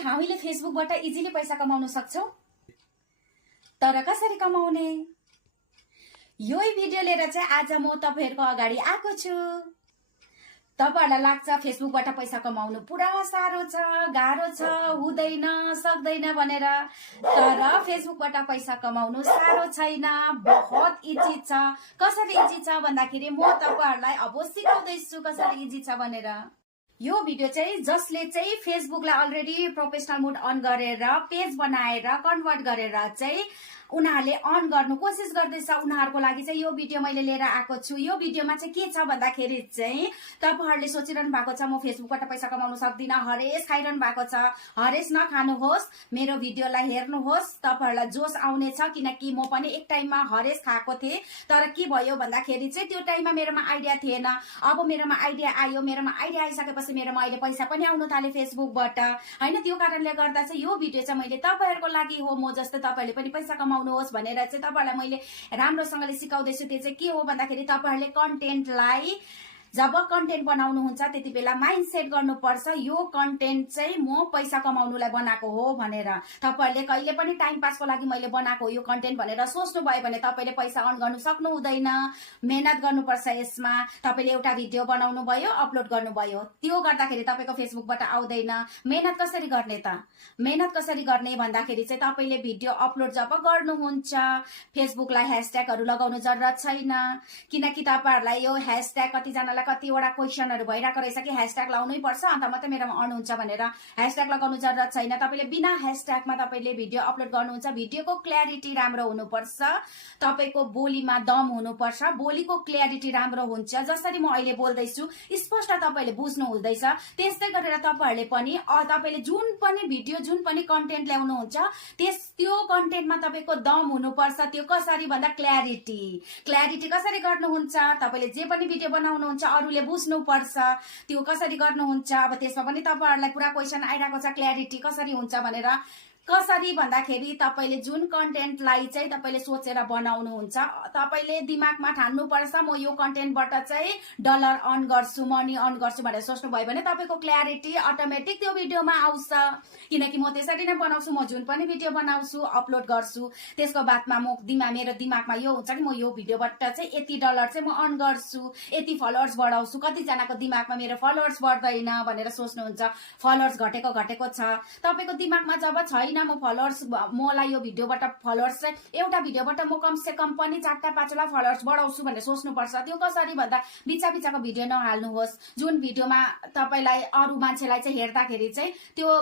हामीले फेसबुकबाट इजिली पैसा कमाउन सक्छौं, तर कसरी कमाउने यो भिडियो लिएर चाहिँ आज म तपाईहरुको अगाडि आएको छु। तपाईहरुलाई लाग्छ फेसबुकबाट पैसा कमाउनु पुरा साह्रो छ, गाह्रो छ, हुँदैन, सक्दैन भनेर, तर फेसबुकबाट पैसा कमाउनु साह्रो छैन, बहुत इजी छ। कसरी इजी छ भन्दाखेरि म तपाईहरुलाई अब सिकाउँदै छु कसरी इजी छ भनेर। यो भिडियो चाहिँ जसले चाहिँ फेसबुकलाई अलरेडी प्रोफेसनल मोड अन गरेर पेज बनाएर कन्भर्ट गरेर चाहिँ उनीहरूले अन गर्नु कोसिस गर्दैछ उनीहरूको लागि चाहिँ यो भिडियो मैले लिएर आएको छु। यो भिडियोमा चाहिँ के छ भन्दाखेरि चाहिँ तपाईहरुले सोचिरहनु भएको छ म फेसबुकबाट पैसा कमाउन सक्दिन, हरेस खाइरहनु भएको छ। हरेस नखानुहोस्, मेरो भिडियोलाई हेर्नुहोस्, तपाईहरुलाई जोश आउने छ। किनकि म पनि एक टाइममा हरेस खाएको थिएँ, तर के भयो भन्दाखेरि चाहिँ त्यो टाइममा मेरोमा आइडिया थिएन। अब मेरोमा आइडिया आयो, मेरोमा आइडिया आइसकेपछि मेरोमा अहिले पैसा पनि आउन थाल्यो फेसबुकबाट हैन। त्यो कारणले गर्दा चाहिँ यो भिडियो चाहिँ मैले तपाईहरुको लागि हो। म जस्तै तपाईहरुले पनि पैसा कमाउनुहोस् भनेर चाहिँ तपाईहरुलाई मैले राम्रोसँगले सिकाउँदै छु। त्यो चाहिँ के हो भन्दाखेरि तपाईहरुले कन्टेन्टलाई जब कन्टेन्ट बनाउनुहुन्छ त्यति बेला माइन्ड सेट गर्नुपर्छ यो कन्टेन्ट चाहिँ म पैसा कमाउनुलाई बनाएको हो भनेर। तपाईहरुले कहिले पनि टाइम पासको लागि मैले बनाएको यो कन्टेन्ट भनेर सोच्नु भयो भने तपाईले पैसा अर्न गर्न सक्नु हुँदैन। मेहनत गर्नुपर्छ यसमा। तपाईले एउटा भिडियो बनाउनु भयो, अपलोड गर्नु भयो, त्यो गर्दाखेरि तपाईको फेसबुकबाट आउँदैन। मेहनत कसरी गर्ने त? मेहनत कसरी गर्ने भन्दाखेरि चाहिँ तपाईले भिडियो अपलोड जब गर्नुहुन्छ फेसबुकलाई ह्याशट्यागहरु लगाउनु जरुरत छैन। किनकि तपाईहरुलाई यो ह्याशट्याग कतिजनालाई कतिवटा क्वेशनहरु भइराको रहेछ कि ह्याशट्याग लाउनै पर्छ अन्त मात्रै मेरोमा अर्न हुन्छ भनेर। ह्याशट्याग लगाउनु जरुरत छैन। तपाईले बिना ह्याशट्यागमा तपाईले भिडियो अपलोड गर्नुहुन्छ। भिडियोको क्ल्यारिटी राम्रो हुनुपर्छ, तपाईको बोलीमा दम हुनुपर्छ, बोलीको क्ल्यारिटी राम्रो हुन्छ। जसरी म अहिले बोल्दै छु स्पष्ट तपाईले बुझ्नु हुँदैछ, त्यस्तै गरेर तपाईहरुले पनि तपाईले जुन पनि भिडियो जुन पनि कन्टेन्ट ल्याउनुहुन्छ त्यो कन्टेन्टमा तपाईको दम हुनुपर्छ। त्यो कसरी भन्दा क्ल्यारिटी कसरी गर्नुहुन्छ? तपाईले जे पनि भिडियो बनाउनुहुन्छ अरूले बुझ्नु पर्छ त्यो कसरी गर्नुहुन्छ। अब त्यसमा पनि तपाईहरुलाई पुरा क्वेशन आइराको छ क्ल्यारिटी कसरी हुन्छ भनेर। कसरी भन्दाखेरि तपाईले जुन कन्टेन्टलाई चाहिँ तपाईले सोचेर बनाउनुहुन्छ तपाईले दिमागमा ठान्नु पर्छ म यो कन्टेन्टबाट चाहिँ डलर अर्न गर्छु, मनी अर्न गर्छु भनेर सोच्नु भयो भने तपाईको क्ल्यारिटी अटोमेटिक त्यो भिडियोमा आउँछ। किनकि म त्यसरी नै बनाउँछु। म जुन पनि भिडियो बनाउँछु अपलोड गर्छु त्यसको बादमा मेरो दिमागमा यो हुन्छ कि म यो भिडियोबाट चाहिँ यति डलर चाहिँ म अर्न गर्छु, यति फलोअर्स बढाउँछु। कतिजनाको दिमागमा मेरो फलोअर्स बढ्दैन भनेर सोच्नुहुन्छ, फलोअर्स घटेको छ। तपाईको दिमागमा जब छैन म फलोअर्स मलाई यो भिडियोबाट फलोअर्स चाहिँ एउटा भिडियोबाट म कम से कम पनि 4-5 फलोअर्स बढाउँछु भनेर सोच्नुपर्छ। त्यो कसरी भन्दा बिचाको भिडियो नहाल्नुहोस् जुन भिडियोमा तपाईलाई अरू मान्छेलाई चाहिँ हेर्दाखेरि चाहिँ त्यो